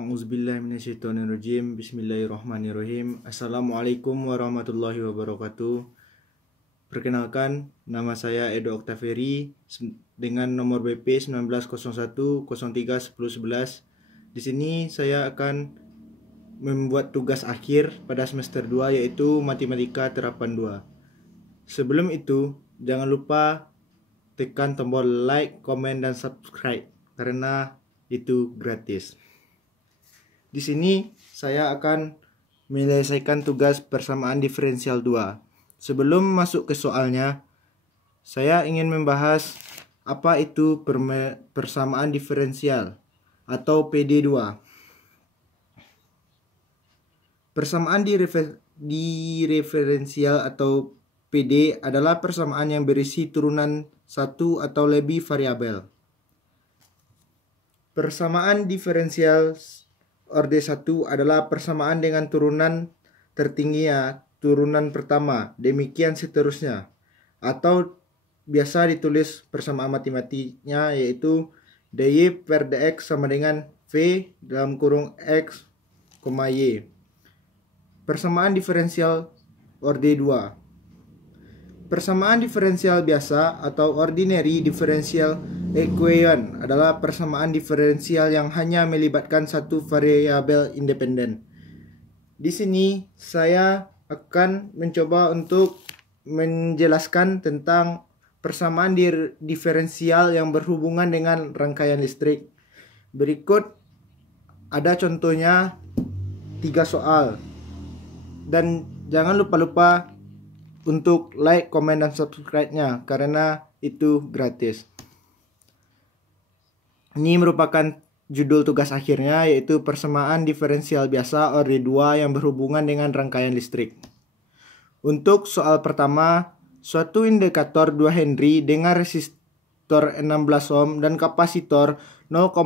A'udzubillahiminasyaitonirrajim. Bismillahirrahmanirrahim. Assalamualaikum warahmatullahi wabarakatuh. Perkenalkan, nama saya Edo Oktaveri dengan nomor BP 1901031011. Di sini saya akan membuat tugas akhir pada semester 2 yaitu Matematika Terapan 2. Sebelum itu, jangan lupa tekan tombol like, komen, dan subscribe karena itu gratis. Di sini saya akan menyelesaikan tugas persamaan diferensial 2. Sebelum masuk ke soalnya, saya ingin membahas apa itu persamaan diferensial atau PD2. Persamaan diferensial atau PD adalah persamaan yang berisi turunan satu atau lebih variabel. Persamaan diferensial orde 1 adalah persamaan dengan turunan tertingginya turunan pertama, demikian seterusnya. Atau biasa ditulis persamaan matematiknya yaitu dy per dx sama dengan v dalam kurung x, y. Persamaan diferensial orde 2. Persamaan diferensial biasa atau ordinary differential equation adalah persamaan diferensial yang hanya melibatkan satu variabel independen. Di sini saya akan mencoba untuk menjelaskan tentang persamaan diferensial yang berhubungan dengan rangkaian listrik. Berikut ada contohnya 3 soal. Dan jangan lupa untuk like, komen, dan subscribe-nya karena itu gratis. Ini merupakan judul tugas akhirnya yaitu persamaan diferensial biasa orde 2 yang berhubungan dengan rangkaian listrik. Untuk soal pertama, suatu indikator 2 Henry dengan resistor 16 ohm dan kapasitor 0,02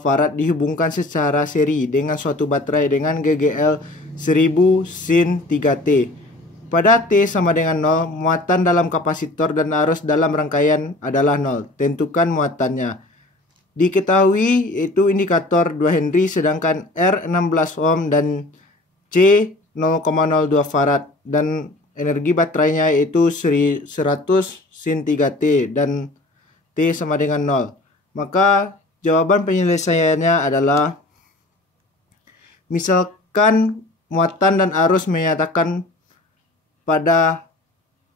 farad dihubungkan secara seri dengan suatu baterai dengan GGL 1000 sin 3T. Pada T sama dengan 0, muatan dalam kapasitor dan arus dalam rangkaian adalah 0. Tentukan muatannya. Diketahui yaitu indikator 2 Henry sedangkan R 16 ohm dan C 0,02 farad dan energi baterainya yaitu 100 sin 3T dan T sama dengan 0. Maka jawaban penyelesaiannya adalah misalkan muatan dan arus menyatakan pada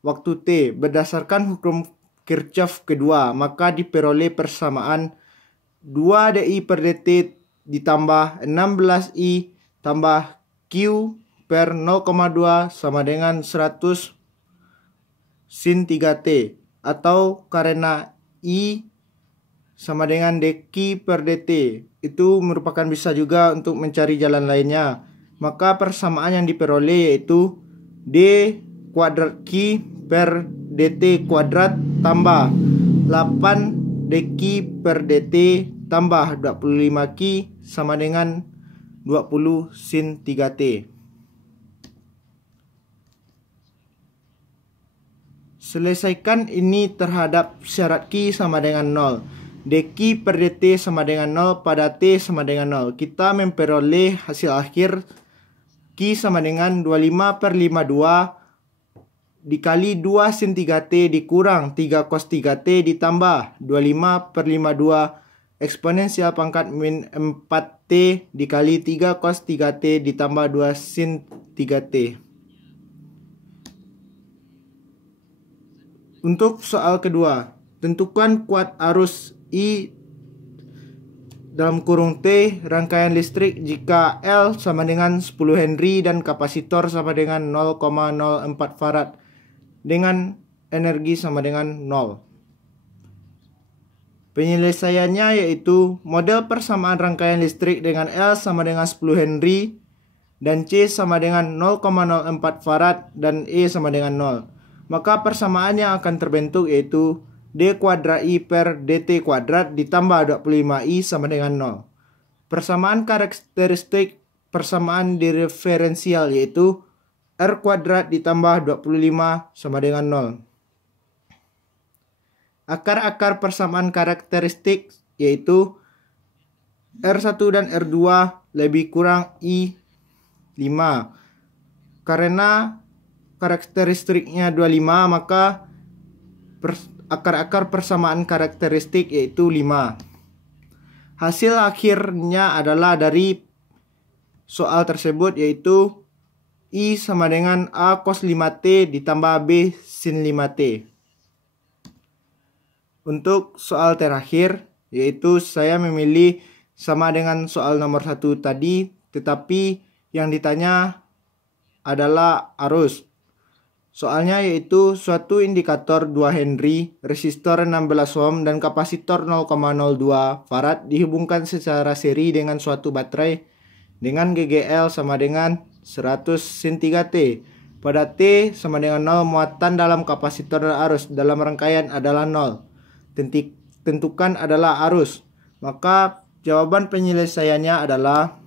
waktu T berdasarkan hukum Kirchhoff kedua, maka diperoleh persamaan 2 dI per dt ditambah 16I tambah Q per 0,2 sama dengan 100 sin 3T atau karena I sama dengan dq per dt. Itu merupakan bisa juga untuk mencari jalan lainnya. Maka persamaan yang diperoleh yaitu d kuadrat q per dt kuadrat tambah 8 dq per dt tambah 25q sama dengan 20 sin 3t. Selesaikan ini terhadap syarat q sama dengan 0. dq per dt sama dengan 0 pada t sama dengan 0. Kita memperoleh hasil akhir q sama dengan 25 per 52 dikali 2 sin 3T dikurang 3 cos 3T ditambah 25 per 52 eksponensial pangkat min 4T dikali 3 cos 3T ditambah 2 sin 3T. Untuk soal kedua, tentukan kuat arus I dalam kurung T rangkaian listrik jika L sama dengan 10 Henry dan kapasitor sama dengan 0,04 farad dengan energi sama dengan 0. Penyelesaiannya yaitu model persamaan rangkaian listrik dengan L sama dengan 10 Henry dan C sama dengan 0,04 farad dan E sama dengan 0. Maka persamaan yang akan terbentuk yaitu d kuadrat I per dt kuadrat ditambah 25I sama dengan 0. Persamaan karakteristik persamaan diferensial yaitu R kuadrat ditambah 25 sama dengan 0. Akar-akar persamaan karakteristik yaitu R1 dan R2 lebih kurang I5. Karena karakteristiknya 25, maka akar-akar persamaan karakteristik yaitu 5. Hasil akhirnya adalah dari soal tersebut yaitu I sama dengan A cos 5T ditambah B sin 5T. Untuk soal terakhir yaitu saya memilih sama dengan soal nomor 1 tadi, tetapi yang ditanya adalah arus. Soalnya yaitu suatu indikator 2 Henry, resistor 16 ohm dan kapasitor 0,02 farad dihubungkan secara seri dengan suatu baterai dengan GGL sama dengan 100 sin 3T. Pada T sama dengan 0, muatan dalam kapasitor dan arus dalam rangkaian adalah 0. Tentukan adalah arus. Maka jawaban penyelesaiannya adalah,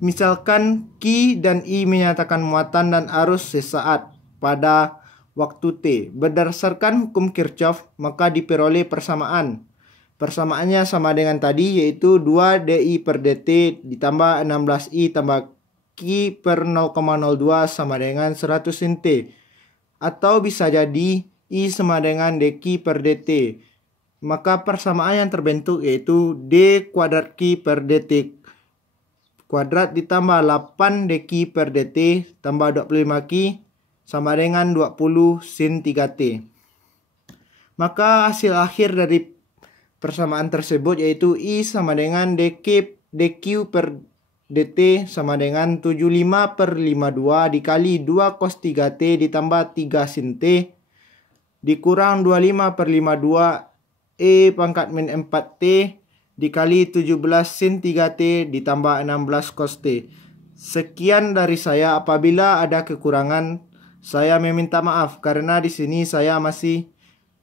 misalkan Q dan I menyatakan muatan dan arus sesaat pada waktu T. Berdasarkan hukum Kirchhoff, maka diperoleh persamaan. Persamaannya sama dengan tadi, yaitu 2 dI per dt ditambah 16I tambah Q per 0,02 sama dengan 100 sin T. Atau bisa jadi I sama dengan dQ per dt. Maka persamaan yang terbentuk yaitu D kuadrat Q per dt kuadrat ditambah 8 dQ per dt tambah 25 Q sama dengan 20 sin 3T. Maka hasil akhir dari persamaan tersebut yaitu I sama dengan dQ per dt sama dengan 75 per 52 dikali 2 cos 3T ditambah 3 sin T dikurang 25 per 52 E pangkat min 4T dikali 17 sin 3T ditambah 16 cos T. Sekian dari saya. Apabila ada kekurangan, saya meminta maaf karena di sini saya masih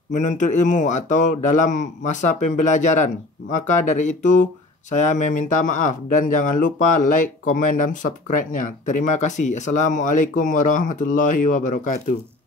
menuntut ilmu atau dalam masa pembelajaran. Maka dari itu saya meminta maaf dan jangan lupa like, komen, dan subscribe-nya. Terima kasih. Assalamualaikum warahmatullahi wabarakatuh.